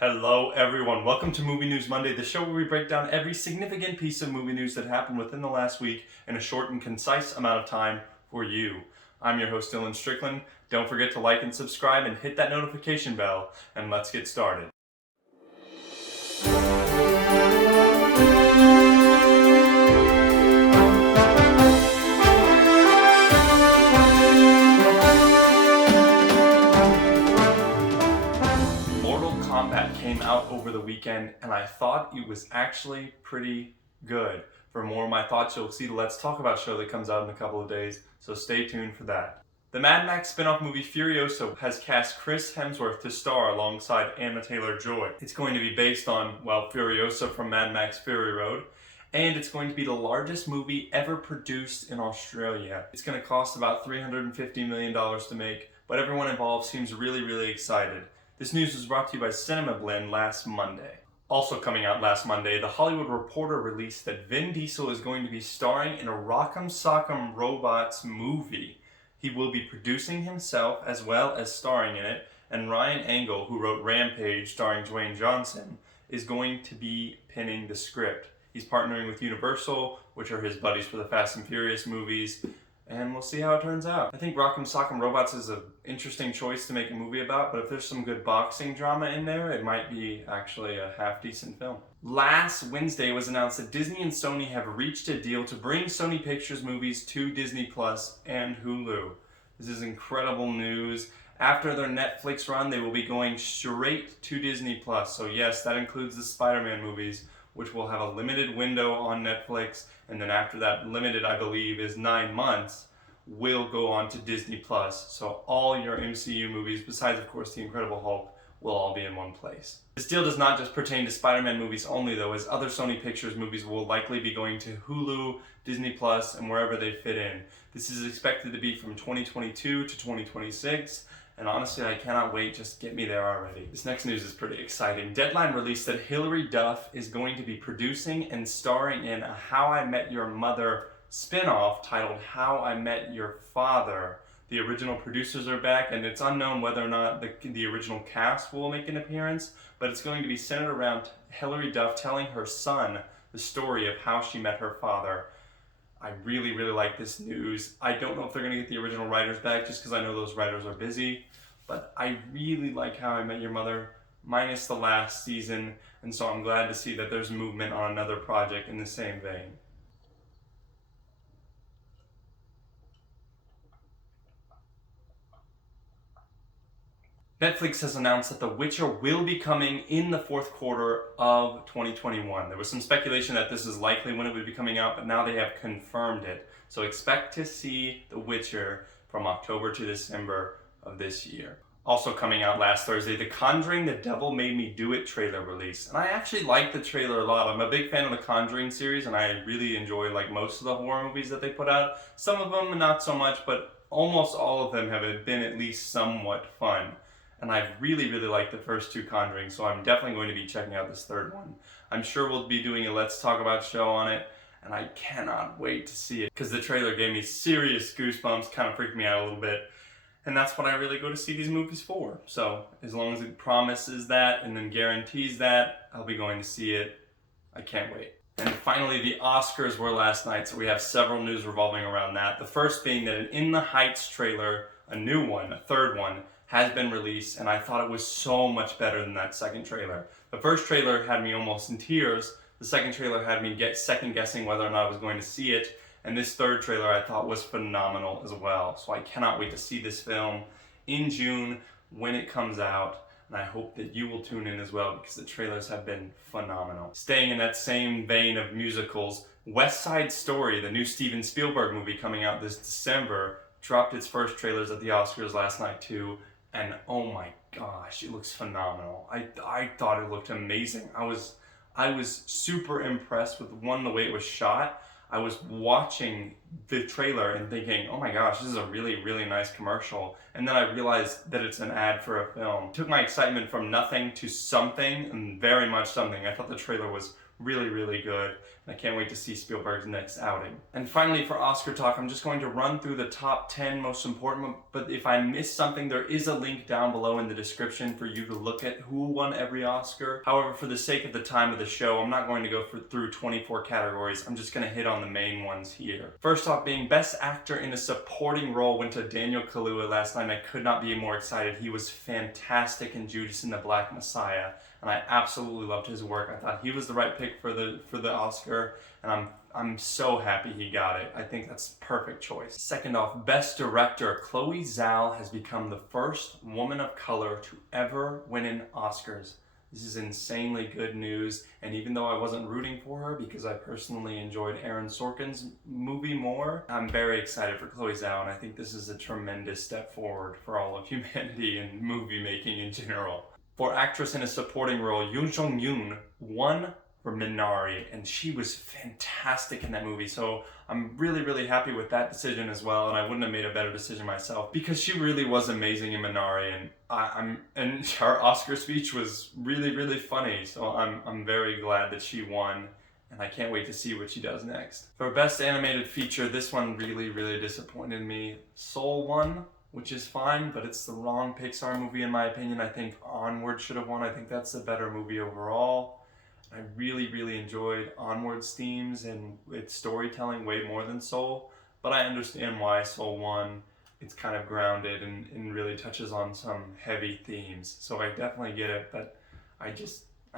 Hello everyone, welcome to Movie News Monday, the show where we break down every significant piece of movie news that happened within the last week in a short and concise amount of time for you. I'm your host Dylan Strickland. Don't forget to like and subscribe and hit that notification bell, and let's get started. Kombat came out over the weekend, and I thought it was actually pretty good. For more of my thoughts, you'll see the Let's Talk About show that comes out in a couple of days, so stay tuned for that. The Mad Max spin-off movie Furiosa has cast Chris Hemsworth to star alongside Anya Taylor-Joy. It's going to be based on, Furiosa from Mad Max Fury Road, and it's going to be the largest movie ever produced in Australia. It's going to cost about $350 million to make, but everyone involved seems really excited. This news was brought to you by Cinematography last Monday. Also coming out last Monday, The Hollywood Reporter released that Vin Diesel is going to be starring in a Rock'em Sock'em Robots movie. He will be producing himself as well as starring in it, and Ryan Angle, who wrote Rampage starring Dwayne Johnson, is going to be pinning the script. He's partnering with Universal, which are his buddies for the Fast and Furious movies, and we'll see how it turns out. I think Rock'em Sock'em Robots is an interesting choice to make a movie about, but if there's some good boxing drama in there, it might be actually a half-decent film. Last Wednesday it was announced that Disney and Sony have reached a deal to bring Sony Pictures movies to Disney Plus and Hulu. This is incredible news. After their Netflix run, they will be going straight to Disney Plus. So yes, that includes the Spider-Man movies, which will have a limited window on Netflix, and then after that limited, I believe, is 9 months, will go on to Disney Plus. So all your MCU movies, besides of course The Incredible Hulk, will all be in one place. This deal does not just pertain to Spider-Man movies only though, as other Sony Pictures movies will likely be going to Hulu, Disney Plus, and wherever they fit in. This is expected to be from 2022 to 2026. And honestly, I cannot wait, just get me there already. This next news is pretty exciting. Deadline released that Hilary Duff is going to be producing and starring in a How I Met Your Mother spin-off titled How I Met Your Father. The original producers are back, and it's unknown whether or not the original cast will make an appearance, but it's going to be centered around Hilary Duff telling her son the story of how she met her father. I really like this news. I don't know if they're going to get the original writers back just because I know those writers are busy, but I really like How I Met Your Mother, minus the last season, and so I'm glad to see that there's movement on another project in the same vein. Netflix has announced that The Witcher will be coming in the fourth quarter of 2021. There was some speculation that this is likely when it would be coming out, but now they have confirmed it. So expect to see The Witcher from October to December of this year. Also coming out last Thursday, The Conjuring: The Devil Made Me Do It trailer release. And I actually like the trailer a lot. I'm a big fan of the Conjuring series, and I really enjoy most of the horror movies that they put out. Some of them not so much, but almost all of them have been at least somewhat fun. And I really liked the first two Conjuring, so I'm definitely going to be checking out this third one. I'm sure we'll be doing a Let's Talk About show on it, and I cannot wait to see it, because the trailer gave me serious goosebumps, kind of freaked me out a little bit, and that's what I really go to see these movies for. So as long as it promises that and then guarantees that, I'll be going to see it. I can't wait. And finally, the Oscars were last night, so we have several news revolving around that. The first being that an In the Heights trailer, a new one, a third one, has been released, and I thought it was so much better than that second trailer. The first trailer had me almost in tears. The second trailer had me second guessing whether or not I was going to see it. And this third trailer I thought was phenomenal as well. So I cannot wait to see this film in June when it comes out. And I hope that you will tune in as well, because the trailers have been phenomenal. Staying in that same vein of musicals, West Side Story, the new Steven Spielberg movie coming out this December, dropped its first trailers at the Oscars last night too. And oh my gosh, it looks phenomenal. I thought it looked amazing. I was super impressed with the way it was shot. I was watching the trailer and thinking, oh my gosh, this is a really nice commercial. And then I realized that it's an ad for a film. It took my excitement from nothing to something, and very much something. I thought the trailer was really, really good. And I can't wait to see Spielberg's next outing. And finally, for Oscar talk, I'm just going to run through the top 10 most important, but if I miss something, there is a link down below in the description for you to look at who won every Oscar. However, for the sake of the time of the show, I'm not going to go through 24 categories. I'm just going to hit on the main ones here. First off, being Best Actor in a Supporting Role went to Daniel Kaluuya last night, and I could not be more excited. He was fantastic in Judas and the Black Messiah, and I absolutely loved his work. I thought he was the right pick for the Oscar, and I'm so happy he got it. I think that's a perfect choice. Second off, Best Director. Chloe Zhao has become the first woman of color to ever win an Oscars. This is insanely good news, and even though I wasn't rooting for her because I personally enjoyed Aaron Sorkin's movie more, I'm very excited for Chloe Zhao, and I think this is a tremendous step forward for all of humanity and movie making in general. For Actress in a Supporting Role, Yoon Jong-yoon won for Minari, and she was fantastic in that movie, so I'm really, really happy with that decision as well, and I wouldn't have made a better decision myself because she really was amazing in Minari, and her Oscar speech was really, really funny, so I'm very glad that she won, and I can't wait to see what she does next. For Best Animated Feature, this one really, really disappointed me. Soul won, which is fine, but it's the wrong Pixar movie in my opinion. I think Onward should have won. I think that's the better movie overall. I really, really enjoyed Onward's themes and its storytelling way more than Soul, but I understand why Soul won. It's kind of grounded and really touches on some heavy themes, so I definitely get it, but I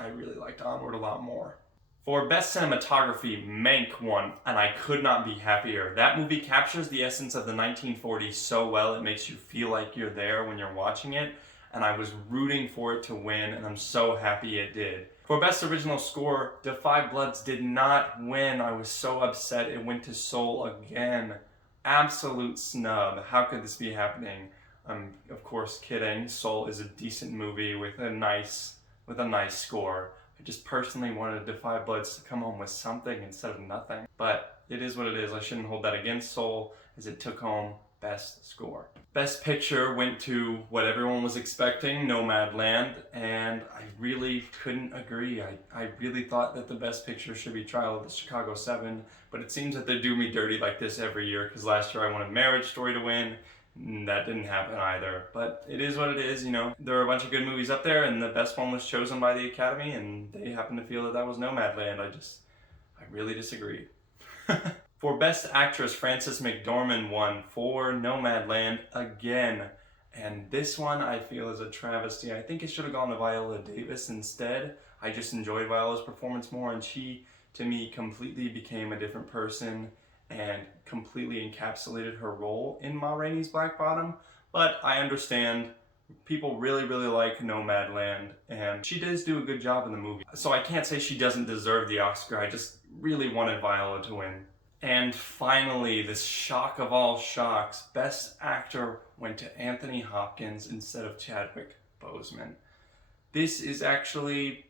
really liked Onward a lot more. For Best Cinematography, Mank won, and I could not be happier. That movie captures the essence of the 1940s so well, it makes you feel like you're there when you're watching it, and I was rooting for it to win, and I'm so happy it did. For Best Original Score, Da 5 Bloods did not win. I was so upset it went to Soul again. Absolute snub. How could this be happening? I'm of course kidding. Soul is a decent movie with a nice score. I just personally wanted Da 5 Bloods to come home with something instead of nothing. But it is what it is. I shouldn't hold that against Soul, as it took home Best Score. Best Picture went to what everyone was expecting, Nomadland, and I really couldn't agree. I really thought that the Best Picture should be Trial of the Chicago 7, but it seems that they do me dirty like this every year, because last year I wanted Marriage Story to win, and that didn't happen either. But it is what it is, you know. There are a bunch of good movies up there, and the best one was chosen by the Academy, and they happen to feel that that was Nomadland. I really disagree. For Best Actress, Frances McDormand won for Nomadland again. And this one I feel is a travesty. I think it should have gone to Viola Davis instead. I just enjoyed Viola's performance more, and she, to me, completely became a different person and completely encapsulated her role in Ma Rainey's Black Bottom. But I understand people really, really like Nomadland, and she does do a good job in the movie. So I can't say she doesn't deserve the Oscar. I just really wanted Viola to win. And finally, the shock of all shocks, Best Actor went to Anthony Hopkins instead of Chadwick Boseman. This is actually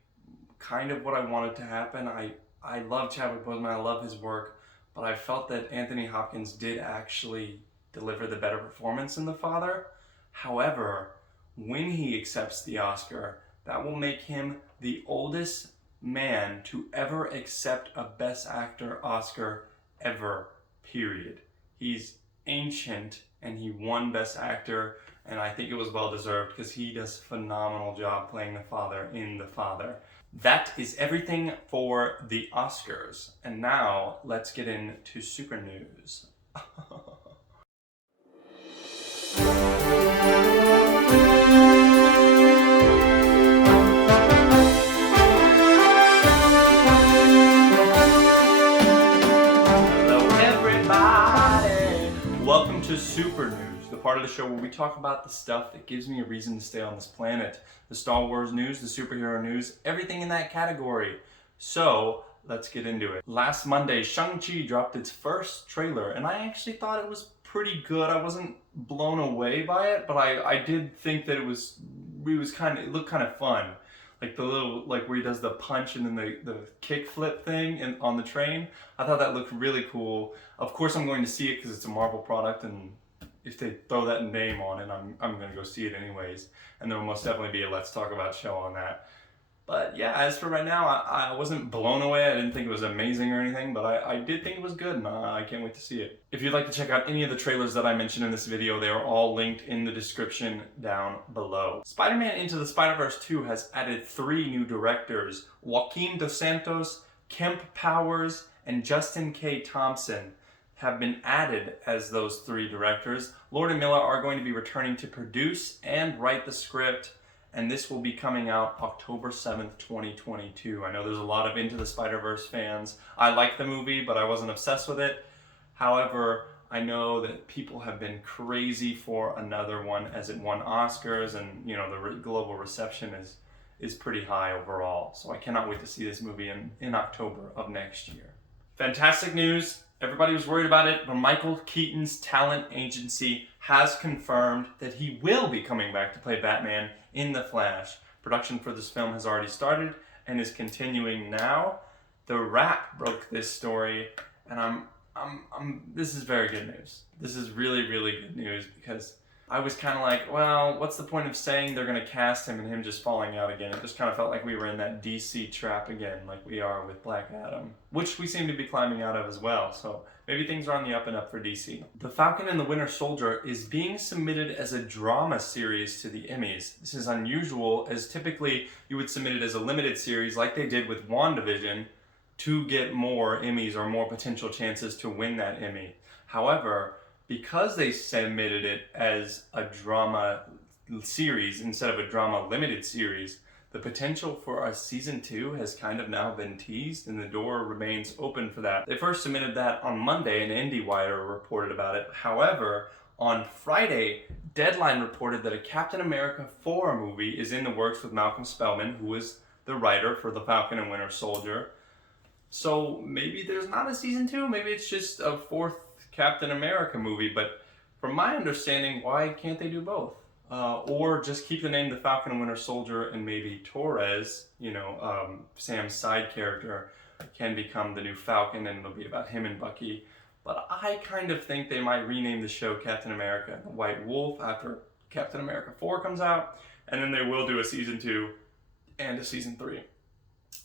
kind of what I wanted to happen. I love Chadwick Boseman, I love his work, but I felt that Anthony Hopkins did actually deliver the better performance in The Father. However, when he accepts the Oscar, that will make him the oldest man to ever accept a Best Actor Oscar ever, period. He's ancient, and he won Best Actor, and I think it was well deserved because he does a phenomenal job playing the father in The Father. That is everything for the Oscars, and now let's get into Super News. Welcome to Super News, the part of the show where we talk about the stuff that gives me a reason to stay on this planet. The Star Wars news, the superhero news, everything in that category. So, let's get into it. Last Monday, Shang-Chi dropped its first trailer, and I actually thought it was pretty good. I wasn't blown away by it, but I did think that it looked kind of fun. Like the little, like where he does the punch and then the kick flip thing on the train. I thought that looked really cool. Of course I'm going to see it because it's a Marvel product, and if they throw that name on it, I'm going to go see it anyways. And there will most definitely be a Let's Talk About show on that. But yeah, as for right now, I wasn't blown away. I didn't think it was amazing or anything, but I did think it was good, and I can't wait to see it. If you'd like to check out any of the trailers that I mentioned in this video, they are all linked in the description down below. Spider-Man Into the Spider-Verse 2 has added 3 new directors: Joaquin Dos Santos, Kemp Powers, and Justin K. Thompson have been added as those 3 directors. Lord and Miller are going to be returning to produce and write the script, and this will be coming out October 7th, 2022. I know there's a lot of Into the Spider-Verse fans. I like the movie, but I wasn't obsessed with it. However, I know that people have been crazy for another one as it won Oscars, and you know, the global reception is pretty high overall. So I cannot wait to see this movie in October of next year. Fantastic news. Everybody was worried about it, but Michael Keaton's talent agency has confirmed that he will be coming back to play Batman in The Flash. Production for this film has already started and is continuing now. The Wrap broke this story, and this is very good news. This is really, really good news, because I was kind of like, well, what's the point of saying they're going to cast him and him just falling out again? It just kind of felt like we were in that DC trap again, like we are with Black Adam, which we seem to be climbing out of as well. So maybe things are on the up and up for DC. The Falcon and the Winter Soldier is being submitted as a drama series to the Emmys. This is unusual, as typically you would submit it as a limited series like they did with WandaVision to get more Emmys or more potential chances to win that Emmy. However, because they submitted it as a drama series instead of a drama limited series, the potential for a season 2 has kind of now been teased, and the door remains open for that. They first submitted that on Monday, and IndieWire reported about it. However, on Friday, Deadline reported that a Captain America 4 movie is in the works with Malcolm Spellman, who is the writer for The Falcon and Winter Soldier. So maybe there's not a season 2, maybe it's just a 4th Captain America movie, but from my understanding, why can't they do both? Or just keep the name The Falcon and Winter Soldier, and maybe Torres, Sam's side character, can become the new Falcon, and it'll be about him and Bucky. But I kind of think they might rename the show Captain America and the White Wolf after Captain America 4 comes out, and then they will do a season 2 and a season 3.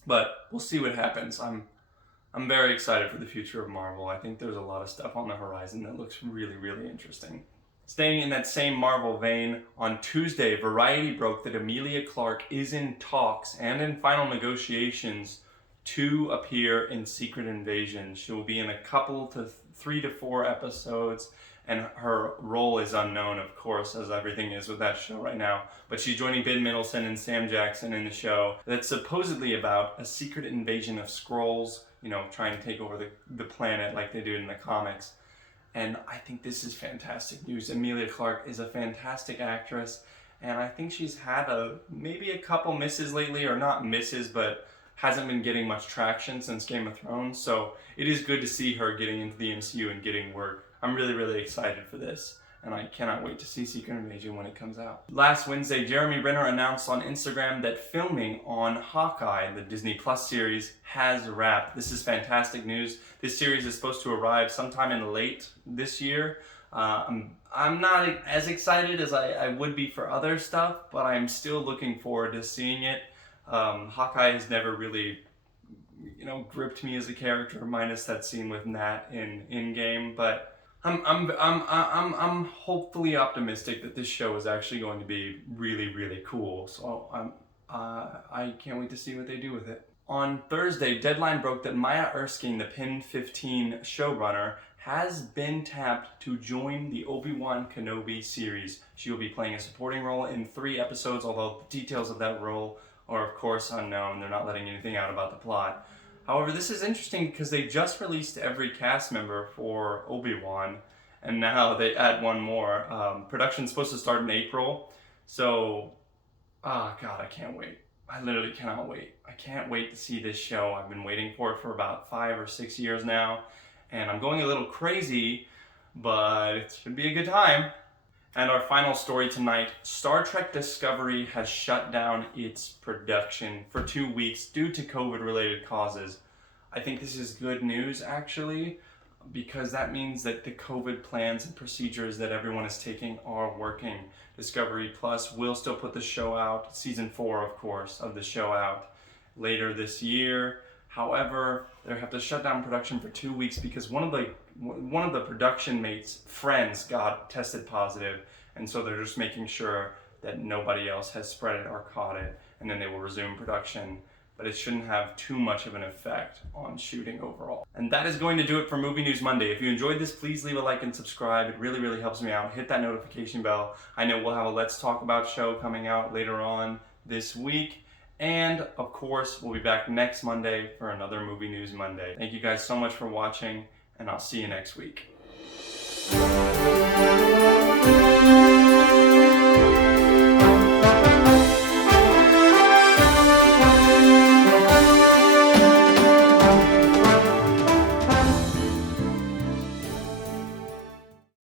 But we'll see what happens. I'm very excited for the future of Marvel. I think there's a lot of stuff on the horizon that looks really, really interesting. Staying in that same Marvel vein, on Tuesday, Variety broke that Emilia Clarke is in talks and in final negotiations to appear in Secret Invasion. She will be in a couple to 3 to 4 episodes, and her role is unknown, of course, as everything is with that show right now. But she's joining Ben Mendelsohn and Sam Jackson in the show that's supposedly about a secret invasion of Skrulls, trying to take over the planet like they do in the comics. And I think this is fantastic news. Emilia Clarke is a fantastic actress, and I think she's had maybe a couple misses lately, or not misses, but hasn't been getting much traction since Game of Thrones. So it is good to see her getting into the MCU and getting work. I'm really, really excited for this, and I cannot wait to see Secret Invasion when it comes out. Last Wednesday, Jeremy Renner announced on Instagram that filming on Hawkeye, the Disney Plus series, has wrapped. This is fantastic news. This series is supposed to arrive sometime in late this year. I'm not as excited as I would be for other stuff, but I'm still looking forward to seeing it. Hawkeye has never really gripped me as a character, minus that scene with Nat in Endgame, but I'm hopefully optimistic that this show is actually going to be really, really cool. So I can't wait to see what they do with it. On Thursday, Deadline broke that Maya Erskine, the Pen 15 showrunner, has been tapped to join the Obi-Wan Kenobi series. She will be playing a supporting role in 3 episodes, although the details of that role are of course unknown. They're not letting anything out about the plot. However, this is interesting because they just released every cast member for Obi-Wan, and now they add one more. Production's supposed to start in April, so, God, I can't wait. I literally cannot wait. I can't wait to see this show. I've been waiting for it for about 5 or 6 years now, and I'm going a little crazy, but it should be a good time. And our final story tonight, Star Trek Discovery has shut down its production for 2 weeks due to COVID-related causes. I think this is good news, actually. because that means that the COVID plans and procedures that everyone is taking are working. Discovery Plus will still put the show out, season 4 of course of the show out later this year. However, they have to shut down production for 2 weeks because one of the production mates' friends got tested positive, and so they're just making sure that nobody else has spread it or caught it, and then they will resume production. But it shouldn't have too much of an effect on shooting overall. And that is going to do it for Movie News Monday. If you enjoyed this, please leave a like and subscribe. It really, really helps me out. Hit that notification bell. I know we'll have a Let's Talk About show coming out later on this week. And of course, we'll be back next Monday for another Movie News Monday. Thank you guys so much for watching, and I'll see you next week.